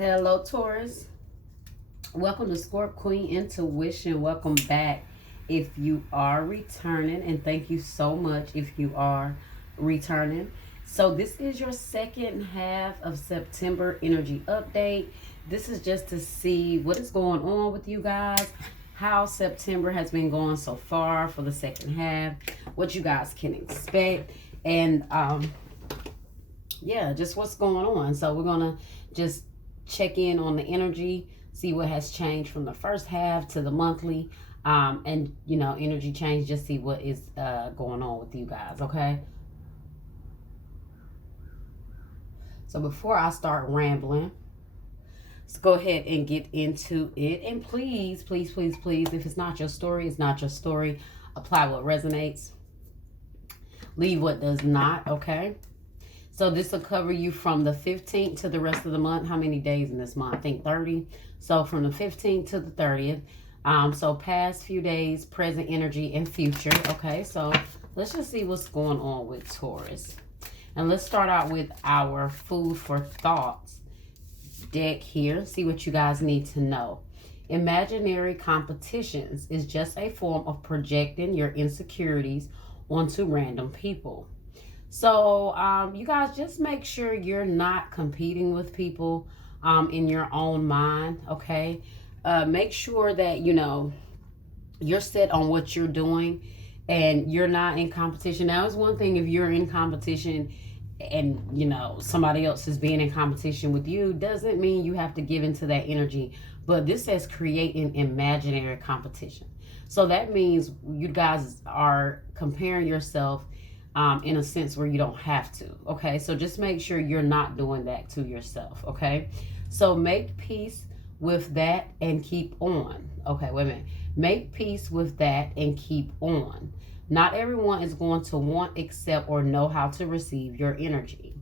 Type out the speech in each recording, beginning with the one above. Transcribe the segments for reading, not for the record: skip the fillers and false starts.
Hello, Taurus. Welcome to Scorp Queen Intuition. Welcome back if you are returning, and thank you so much if you are returning. So this is your second half of September energy update. This is just to see what is going on with you guys, how September has been going so far for the second half, what you guys can expect, and yeah, just what's going on. So we're gonna just check in on the energy, see what has changed from the first half to the monthly, and energy change, just see what is going on with you guys. Okay, so before I start rambling, let's go ahead and get into it. And please, please, please, please, if it's not your story, it's not your story. Apply what resonates, leave what does not. Okay, so this will cover you from the 15th to the rest of the month. How many days in this month? I think 30. So from the 15th to the 30th. So past few days, present energy, and future. Okay, so let's just see what's going on with Taurus. And let's start out with our food for thoughts deck here. See what you guys need to know. Imaginary competitions is just a form of projecting your insecurities onto random people. So you guys just make sure you're not competing with people in your own mind, okay? Make sure that, you're set on what you're doing and you're not in competition. Now, it's one thing if you're in competition and, somebody else is being in competition with you, doesn't mean you have to give into that energy. But this says create an imaginary competition. So that means you guys are comparing yourself in a sense where you don't have to. Okay, so just make sure you're not doing that to yourself. Okay, so make peace with that and keep on. Okay, wait a minute. Make peace with that and keep on. Not everyone is going to want, accept, or know how to receive your energy.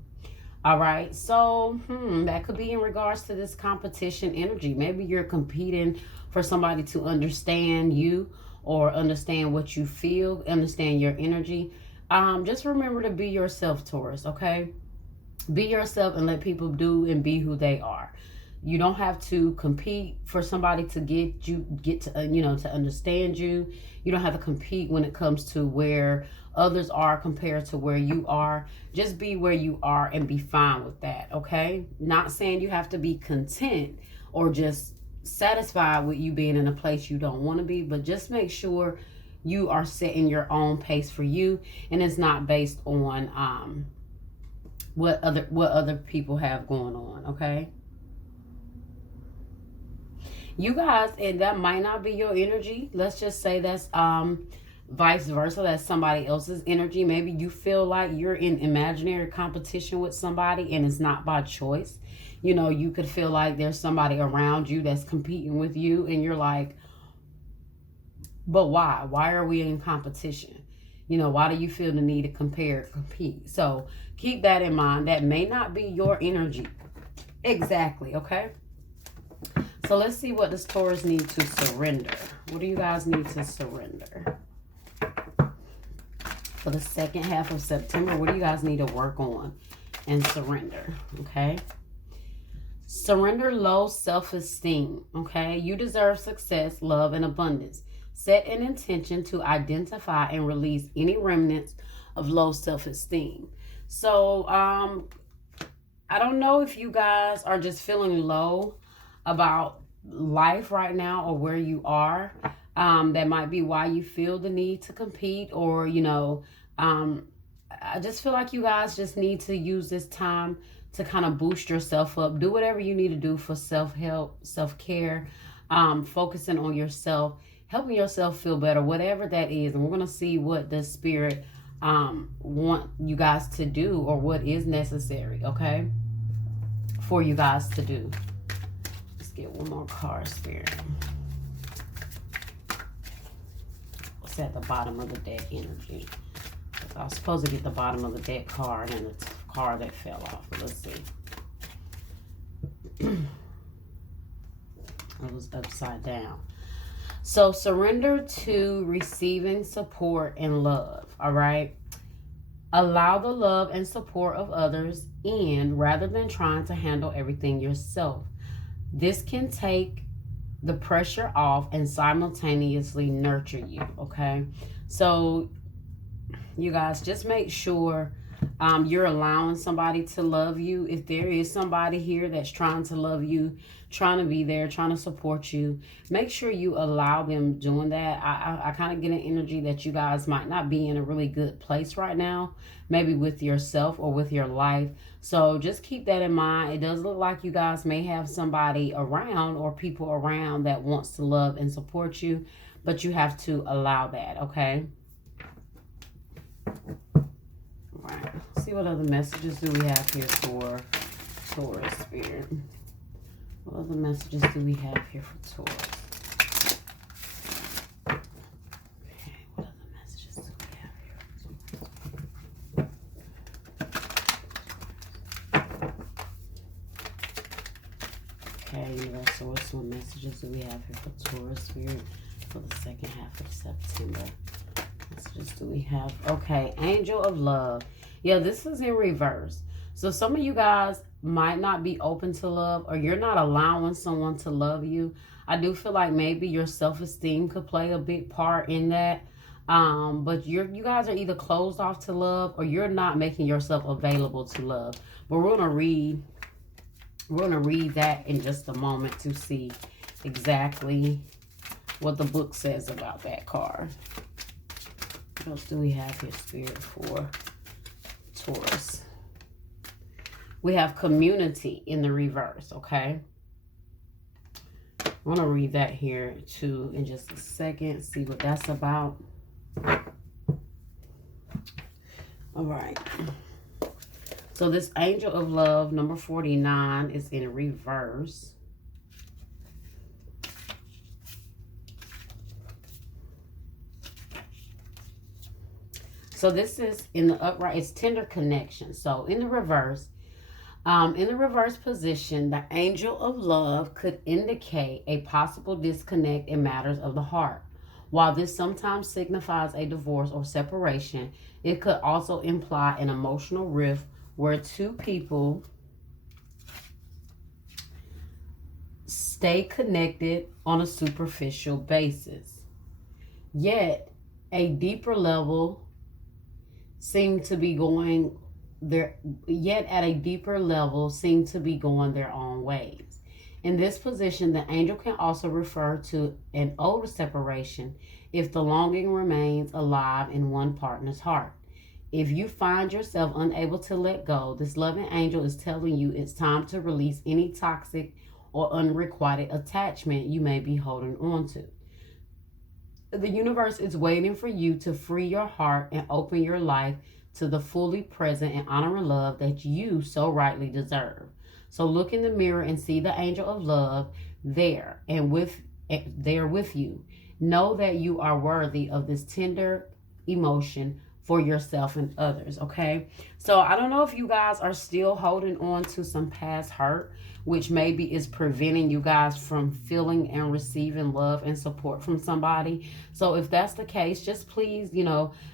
All right, so that could be in regards to this competition energy. Maybe you're competing for somebody to understand you or understand what you feel, understand your energy. Just remember to be yourself, Taurus, okay? Be yourself and let people do and be who they are. You don't have to compete for somebody to get to to understand you. You don't have to compete when it comes to where others are compared to where you are. Just be where you are and be fine with that, okay? Not saying you have to be content or just satisfied with you being in a place you don't want to be, but just make sure you are setting your own pace for you, and it's not based on what other people have going on. Okay, you guys, and that might not be your energy. Let's just say that's vice versa. That's somebody else's energy. Maybe you feel like you're in imaginary competition with somebody, and it's not by choice. You could feel like there's somebody around you that's competing with you, and you're like, but why? Why are we in competition? Why do you feel the need to compete? So keep that in mind. That may not be your energy. Exactly, okay? So let's see what this Taurus needs to surrender. What do you guys need to surrender? For the second half of September, what do you guys need to work on and surrender, okay? Surrender low self-esteem, okay? You deserve success, love, and abundance. Set an intention to identify and release any remnants of low self-esteem. So, I don't know if you guys are just feeling low about life right now or where you are. That might be why you feel the need to compete, or, I just feel like you guys just need to use this time to kind of boost yourself up. Do whatever you need to do for self-help, self-care, focusing on yourself, helping yourself feel better, whatever that is. And we're going to see what the spirit want you guys to do, or what is necessary, okay, for you guys to do. Let's get one more card, spirit. What's at the bottom of the deck energy? I was supposed to get the bottom of the deck card and the card that fell off. But let's see. It was upside down. So surrender to receiving support and love, all right? Allow the love and support of others in rather than trying to handle everything yourself. This can take the pressure off and simultaneously nurture you, okay? So you guys, just make sure you're allowing somebody to love you. If there is somebody here that's trying to love you, trying to be there, trying to support you, make sure you allow them doing that. I kind of get an energy that you guys might not be in a really good place right now, maybe with yourself or with your life. So just keep that in mind. It does look like you guys may have somebody around or people around that wants to love and support you, but you have to allow that, okay? Right. See what other messages do we have here for Taurus spirit. What other messages do we have here for Taurus? Okay, what other messages do we have here for Taurus? Okay, universal, what messages do we have here for Taurus spirit for the second half of September? Messages do we have? Okay, angel of love. Yeah, this is in reverse. So some of you guys might not be open to love, or you're not allowing someone to love you. I do feel like maybe your self-esteem could play a big part in that. But you guys are either closed off to love, or you're not making yourself available to love. But we're gonna read that in just a moment to see exactly what the book says about that card. What else do we have here, Spirit, for Taurus? We have community in the reverse, okay? I'm going to read that here, too, in just a second, see what that's about. All right. So this angel of love, number 49, is in reverse. So this is in the upright, it's tender connection. So in the reverse position, the angel of love could indicate a possible disconnect in matters of the heart. While this sometimes signifies a divorce or separation, it could also imply an emotional rift where two people stay connected on a superficial basis. Yet at a deeper level seem to be going their own ways. In this position, the angel can also refer to an older separation if the longing remains alive in one partner's heart. If you find yourself unable to let go, this loving angel is telling you it's time to release any toxic or unrequited attachment you may be holding on to. The universe is waiting for you to free your heart and open your life to the fully present and honoring love that you so rightly deserve. So look in the mirror and see the angel of love there with you. Know that you are worthy of this tender emotion for yourself and others, okay? So I don't know if you guys are still holding on to some past hurt, which maybe is preventing you guys from feeling and receiving love and support from somebody. So if that's the case, just please,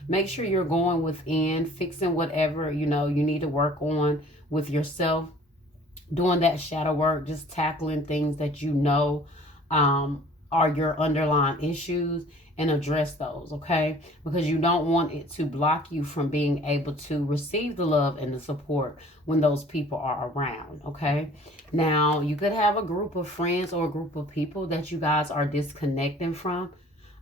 make sure you're going within, fixing whatever, you need to work on with yourself, doing that shadow work, just tackling things that are your underlying issues, and address those, okay? Because you don't want it to block you from being able to receive the love and the support when those people are around, okay? Now, you could have a group of friends or a group of people that you guys are disconnecting from,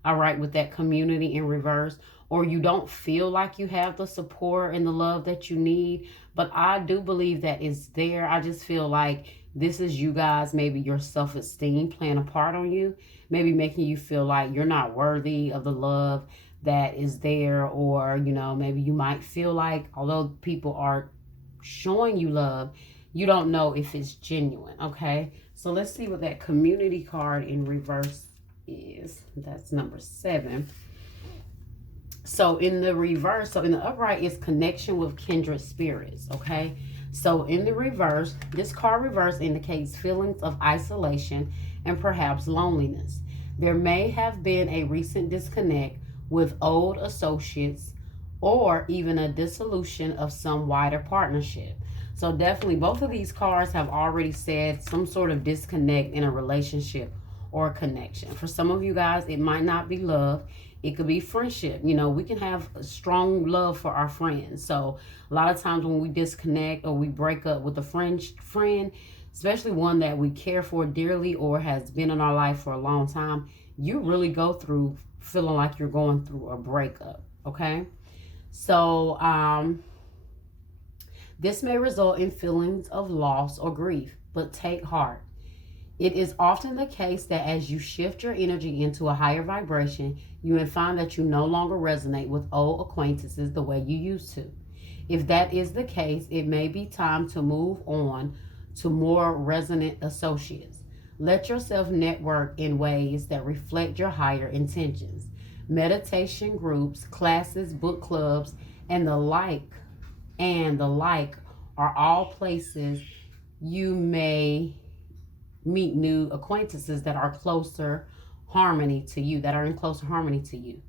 all right, with that community in reverse, or you don't feel like you have the support and the love that you need, but I do believe that it's there. I just feel like this is you guys, maybe your self-esteem playing a part on you, maybe making you feel like you're not worthy of the love that is there, or, maybe you might feel like, although people are showing you love, you don't know if it's genuine, okay? So let's see what that community card in reverse is. That's number 7. So in the reverse, in the upright is connection with kindred spirits, okay? So in the reverse, this card reverse indicates feelings of isolation and perhaps loneliness. There may have been a recent disconnect with old associates or even a dissolution of some wider partnership. So definitely both of these cards have already said some sort of disconnect in a relationship or a connection. For some of you guys, it might not be love. It could be friendship. You know, we can have a strong love for our friends. So a lot of times when we disconnect or we break up with a friend, especially one that we care for dearly or has been in our life for a long time, you really go through feeling like you're going through a breakup. Okay. So, this may result in feelings of loss or grief, but take heart. It is often the case that as you shift your energy into a higher vibration, you may find that you no longer resonate with old acquaintances the way you used to. If that is the case, it may be time to move on to more resonant associates. Let yourself network in ways that reflect your higher intentions. Meditation groups, classes, book clubs, and the like are all places you may meet new acquaintances that are in closer harmony to you.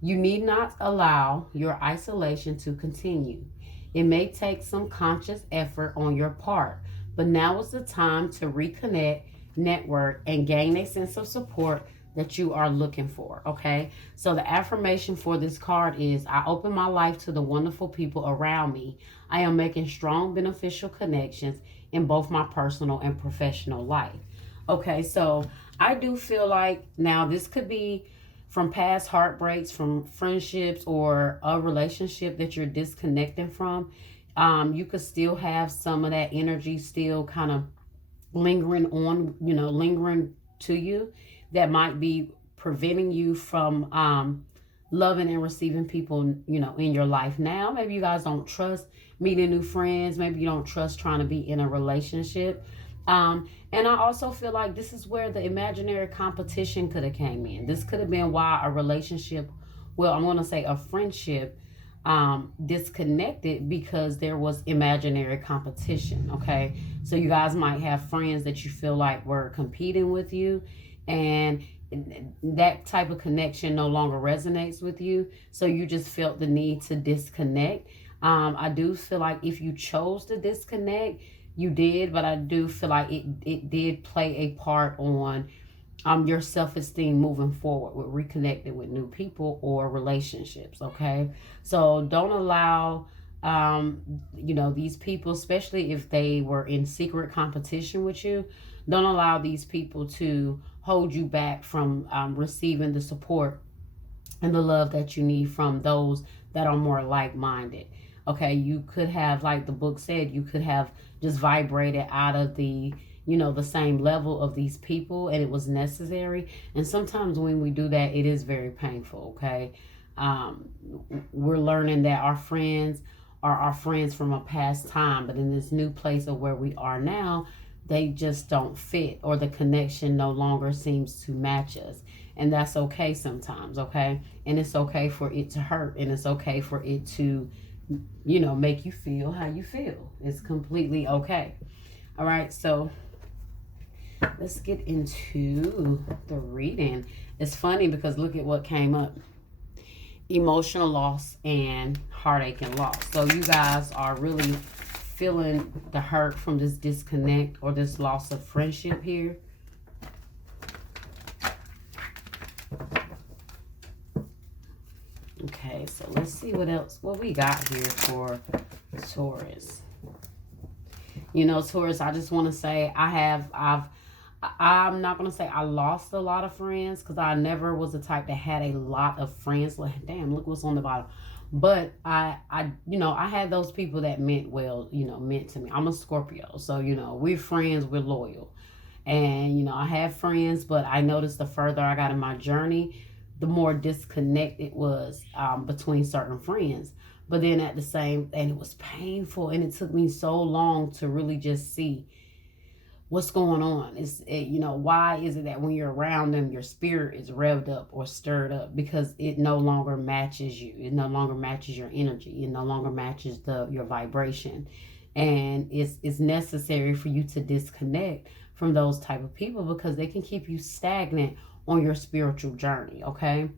You need not allow your isolation to continue. It may take some conscious effort on your part, but now is the time to reconnect, network, and gain a sense of support that you are looking for. Okay, so the affirmation for this card is: I open my life to the wonderful people around me. I am making strong beneficial connections in both my personal and professional life. Okay, so I do feel like now this could be from past heartbreaks, from friendships, or a relationship that you're disconnecting from. You could still have some of that energy still kind of lingering to you, that might be preventing you from loving and receiving people, in your life now. Maybe you guys don't trust meeting new friends. Maybe you don't trust trying to be in a relationship. And I also feel like this is where the imaginary competition could have came in. This could have been why a relationship, well, I'm going to say a friendship, disconnected, because there was imaginary competition. Okay, so you guys might have friends that you feel like were competing with you, and that type of connection no longer resonates with you, so you just felt the need to disconnect. I do feel like if you chose to disconnect, you did, but I do feel like it did play a part on your self-esteem moving forward with reconnecting with new people or relationships. Okay, so don't allow these people, especially if they were in secret competition with you, don't allow these people to hold you back from receiving the support and the love that you need from those that are more like-minded. Okay, you could have, like the book said, you could have just vibrated out of the same level of these people, and it was necessary. And sometimes when we do that, it is very painful. Okay, we're learning that our friends are our friends from a past time, but in this new place of where we are now, they just don't fit, or the connection no longer seems to match us. And that's okay sometimes. Okay, and it's okay for it to hurt, and it's okay for it to make you feel how you feel. It's completely okay. All right, so let's get into the reading. It's funny because look at what came up: emotional loss and heartache and loss. So you guys are really feeling the hurt from this disconnect or this loss of friendship here. Okay, so let's see what we got here for Taurus. Taurus, I just want to say I'm not going to say I lost a lot of friends, because I never was the type that had a lot of friends. Like, damn, look what's on the bottom. But I had those people that meant well, meant to me. I'm a Scorpio, so, we're friends, we're loyal. And, I have friends, but I noticed the further I got in my journey, the more disconnect it was between certain friends. But then and it was painful, and it took me so long to really just see what's going on. Why is it that when you're around them, your spirit is revved up or stirred up? Because it no longer matches you. It no longer matches your energy. It no longer matches your vibration. And it's necessary for you to disconnect from those type of people, because they can keep you stagnant on your spiritual journey. Okay,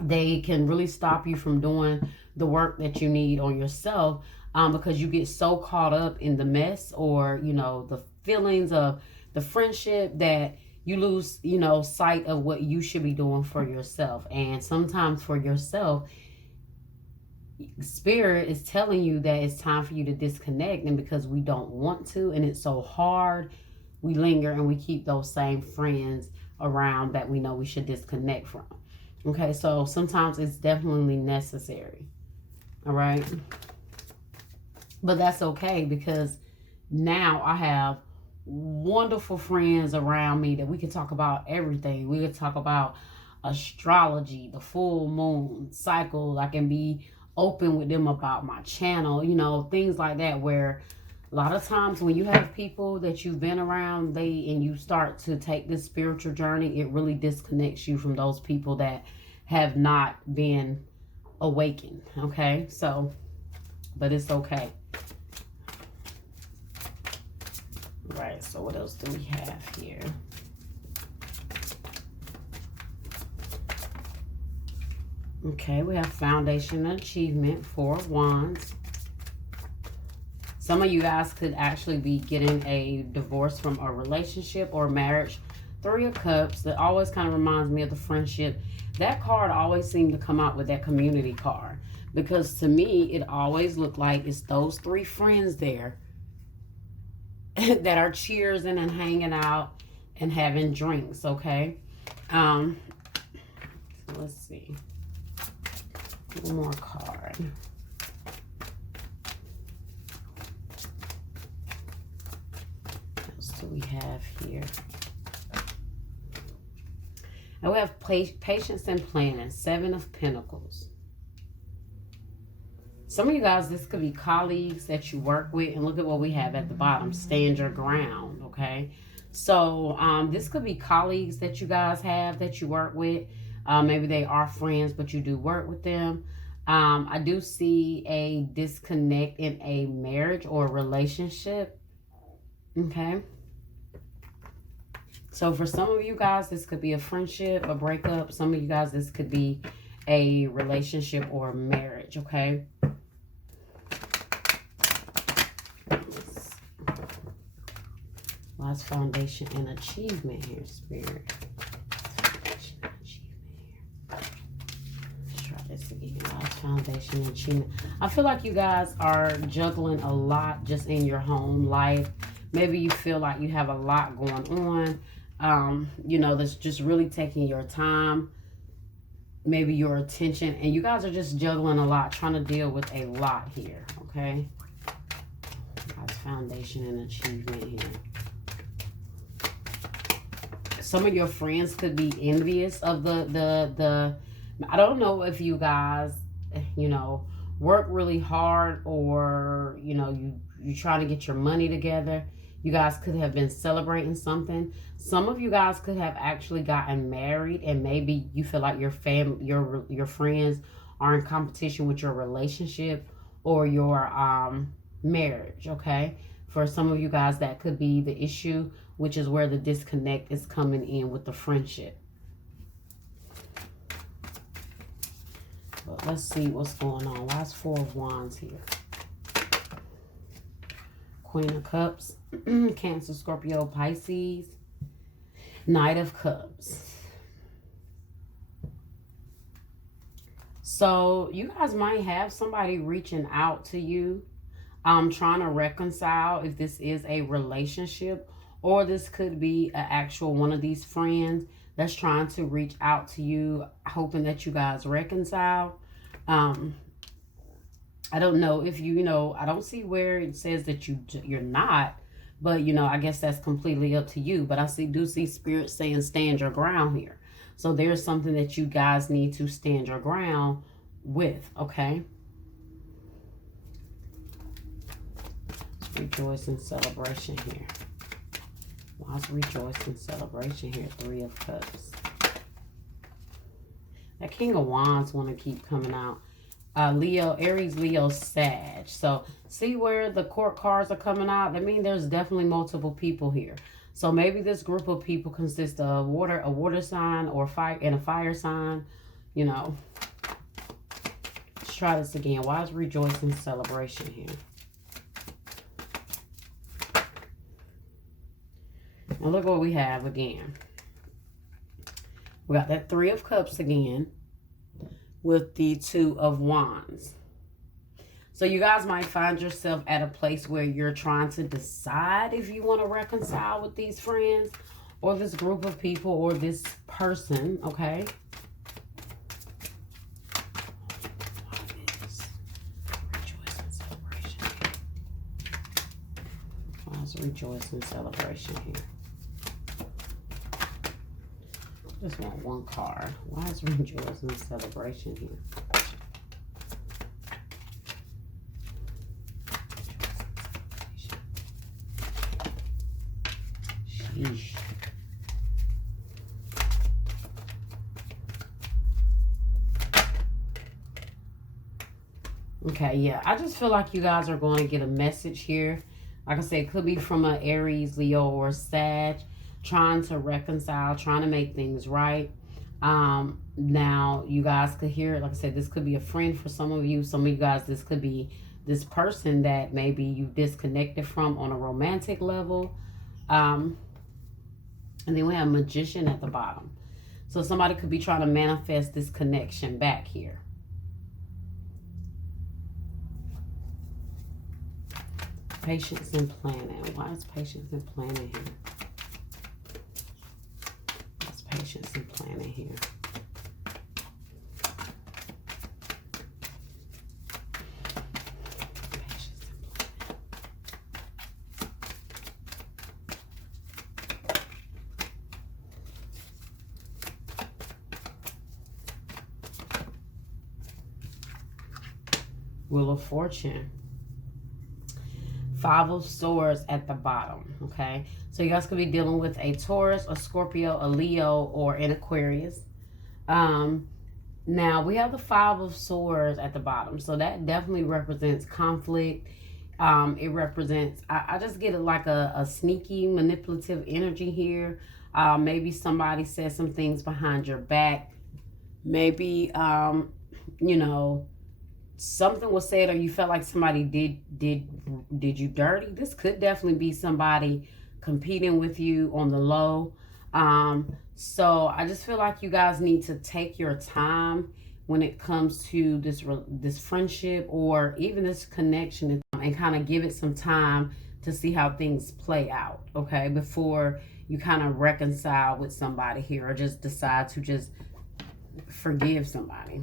they can really stop you from doing the work that you need on yourself, because you get so caught up in the mess, or, you know, the feelings of the friendship, that you lose, you know, sight of what you should be doing for yourself. And sometimes for yourself, Spirit is telling you that it's time for you to disconnect. And because we don't want to, and it's so hard, we linger and we keep those same friends around that we know we should disconnect from. Okay, so sometimes it's definitely necessary. All right. But that's okay, because now I have wonderful friends around me that we can talk about everything. We can talk about astrology, the full moon cycle. I can be open with them about my channel, you know, things like that, where a lot of times when you have people that you've been around, and you start to take this spiritual journey, it really disconnects you from those people that have not been awakened. Okay, so, but it's okay. Right, so what else do we have here? Okay, we have Foundation and Achievement, 4 of Wands. Some of you guys could actually be getting a divorce from a relationship or marriage. 3 of Cups, that always kind of reminds me of the friendship. That card always seemed to come out with that community card, because to me, it always looked like it's those 3 friends there that are cheersing and hanging out and having drinks, okay? So let's see. One more card. What else do we have here? And we have patience and planning, 7 of Pentacles. Some of you guys, this could be colleagues that you work with. And look at what we have at the bottom. Stand your ground, okay? So this could be colleagues that you guys have that you work with. Maybe they are friends, but you do work with them. I do see a disconnect in a marriage or a relationship, okay? So for some of you guys, this could be a friendship, a breakup. Some of you guys, this could be a relationship or a marriage, okay? Last Foundation and Achievement here, Spirit. Foundation and Achievement here. Let's try this again. Last Foundation and Achievement. I feel like you guys are juggling a lot just in your home life. Maybe you feel like you have a lot going on. You know, that's just really taking your time, maybe your attention, and you guys are just juggling a lot, trying to deal with a lot here, okay? Last Foundation and Achievement here. Some of your friends could be envious of the I don't know if you guys, you know, work really hard, or, you know, you trying to get your money together. You guys could have been celebrating something. Some of you guys could have actually gotten married, and maybe you feel like your friends are in competition with your relationship or your marriage, okay? For some of you guys, that could be the issue, which is where the disconnect is coming in with the friendship. But let's see what's going on. Why is 4 of Wands here? Queen of Cups, Cancer, Scorpio, Pisces, Knight of Cups. So you guys might have somebody reaching out to you, trying to reconcile if this is a relationship, or this could be an actual one of these friends that's trying to reach out to you, hoping that you guys reconcile. I don't know if you know, I don't see where it says that you're not, but, you know, I guess that's completely up to you. But I do see Spirit saying stand your ground here. So there's something that you guys need to stand your ground with, okay? Rejoice in celebration here. Why's rejoice in celebration here? 3 of Cups. That King of Wands want to keep coming out. Leo, Aries, Leo, Sag. So see where the court cards are coming out? That means there's definitely multiple people here. So maybe this group of people consists of a water sign, or fire, and a fire sign. You know, let's try this again. Why is rejoicing celebration here? And look what we have again. We got that Three of Cups again with the Two of Wands. So you guys might find yourself at a place where you're trying to decide if you want to reconcile with these friends or this group of people or this person, okay? Why is rejoicing celebration here? Just want one card. Why is rejoicing celebration here? Sheesh. Okay, yeah. I just feel like you guys are going to get a message here. Like I said, it could be from an Aries, Leo, or Sag, trying to reconcile, trying to make things right. Now, you guys could hear it. Like I said, this could be a friend for some of you. Some of you guys, this could be this person that maybe you disconnected from on a romantic level. And then we have Magician at the bottom. So somebody could be trying to manifest this connection back here. Patience and planning. Why is patience and planning here? What's patience and planning here? Wheel of Fortune. Five of Swords at the bottom, okay? So you guys could be dealing with a Taurus, a Scorpio, a Leo, or an Aquarius. Now, we have the Five of Swords at the bottom. So that definitely represents conflict. It represents, I just get it like a sneaky, manipulative energy here. Maybe somebody said some things behind your back. Maybe, you know, something was said or you felt like somebody did you dirty. This could definitely be somebody competing with you on the low. So I just feel like you guys need to take your time when it comes to this friendship or even this connection, and kind of give it some time to see how things play out, okay, before you kind of reconcile with somebody here or just decide to just forgive somebody.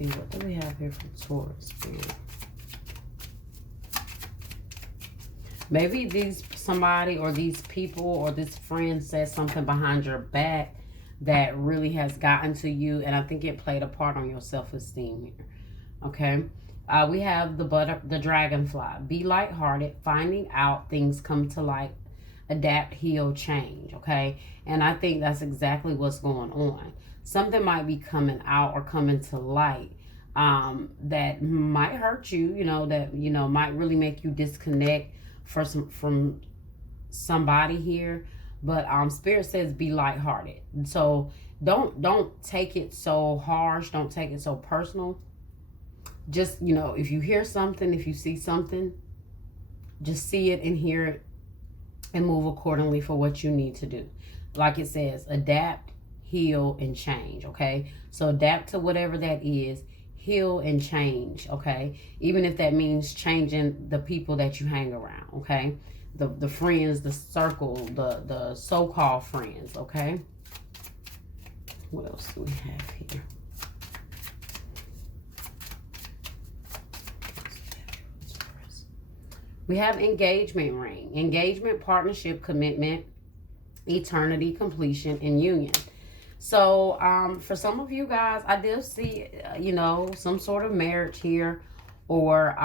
What do we have here for Taurus? Maybe somebody or these people or this friend said something behind your back that really has gotten to you, and I think it played a part on your self-esteem here. Okay, we have the dragonfly. Be lighthearted, finding out things come to light, adapt, heal, change. Okay, and I think that's exactly what's going on. Something might be coming out or coming to light that might hurt you, that, might really make you disconnect from somebody here. But Spirit says be lighthearted. So don't take it so harsh. Don't take it so personal. Just, if you hear something, if you see something, just see it and hear it and move accordingly for what you need to do. Like it says, adapt, heal, and change, okay? So adapt to whatever that is, heal and change, okay? Even if that means changing the people that you hang around, okay? The friends, the circle, the so-called friends, okay? What else do we have here? We have engagement ring. Engagement, partnership, commitment, eternity, completion, and union. So for some of you guys, I do see, some sort of marriage here, or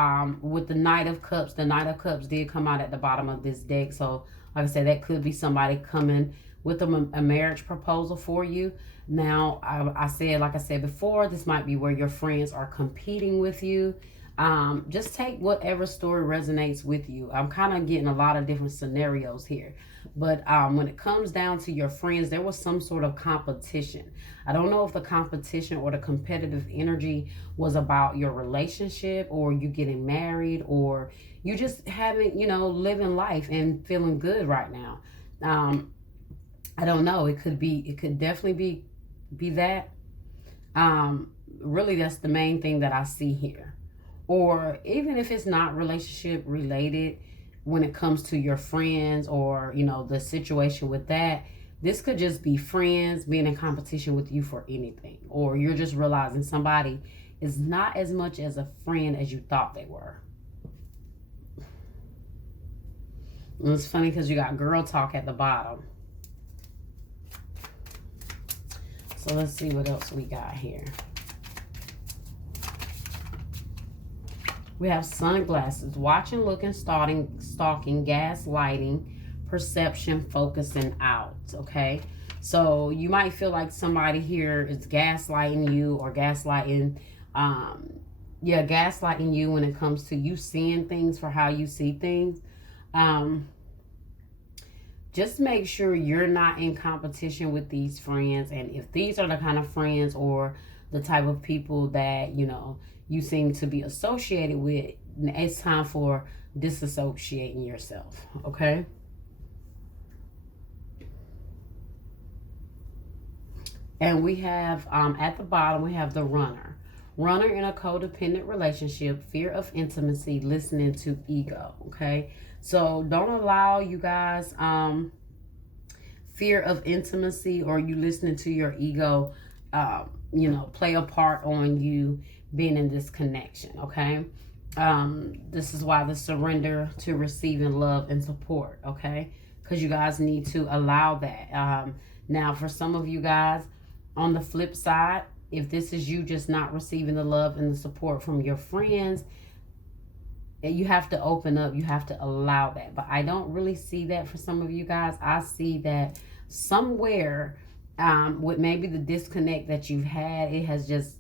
with the Knight of Cups. The Knight of Cups did come out at the bottom of this deck. So like I said, that could be somebody coming with a marriage proposal for you. Now, like I said before, this might be where your friends are competing with you. Just take whatever story resonates with you. I'm kind of getting a lot of different scenarios here. But when it comes down to your friends, there was some sort of competition. I don't know if the competition or the competitive energy was about your relationship or you getting married or you just having, living life and feeling good right now. I don't know. It could definitely be that. Really, that's the main thing that I see here. Or even if it's not relationship related, when it comes to your friends or, the situation with that, this could just be friends being in competition with you for anything. Or you're just realizing somebody is not as much as a friend as you thought they were. And it's funny because you got girl talk at the bottom. So let's see what else we got here. We have sunglasses, watching, looking, stalking, gaslighting, perception, focusing out, okay? So you might feel like somebody here is gaslighting you or gaslighting you when it comes to you seeing things for how you see things. Just make sure you're not in competition with these friends. And if these are the kind of friends or the type of people that, you seem to be associated with, it's time for disassociating yourself, okay? And we have, at the bottom, we have the runner. Runner in a codependent relationship, fear of intimacy, listening to ego, okay? So don't allow, you guys, fear of intimacy or you listening to your ego, play a part on you being in this connection, okay? This is why the surrender to receiving love and support, okay? Because you guys need to allow that. Now, for some of you guys, on the flip side, if this is you just not receiving the love and the support from your friends, you have to open up. You have to allow that. But I don't really see that for some of you guys. I see that somewhere with maybe the disconnect that you've had, it has just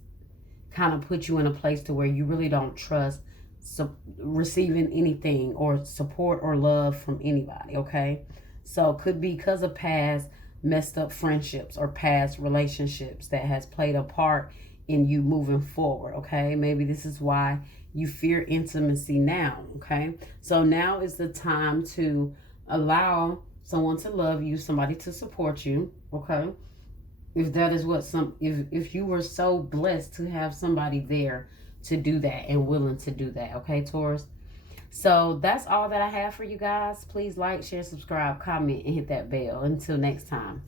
kind of put you in a place to where you really don't trust receiving anything or support or love from anybody, okay? So it could be because of past messed up friendships or past relationships that has played a part in you moving forward, okay? Maybe this is why you fear intimacy now, okay? So now is the time to allow someone to love you, somebody to support you, okay? If that is what if you were so blessed to have somebody there to do that and willing to do that, okay, Taurus? So that's all that I have for you guys. Please like, share, subscribe, comment, and hit that bell. Until next time.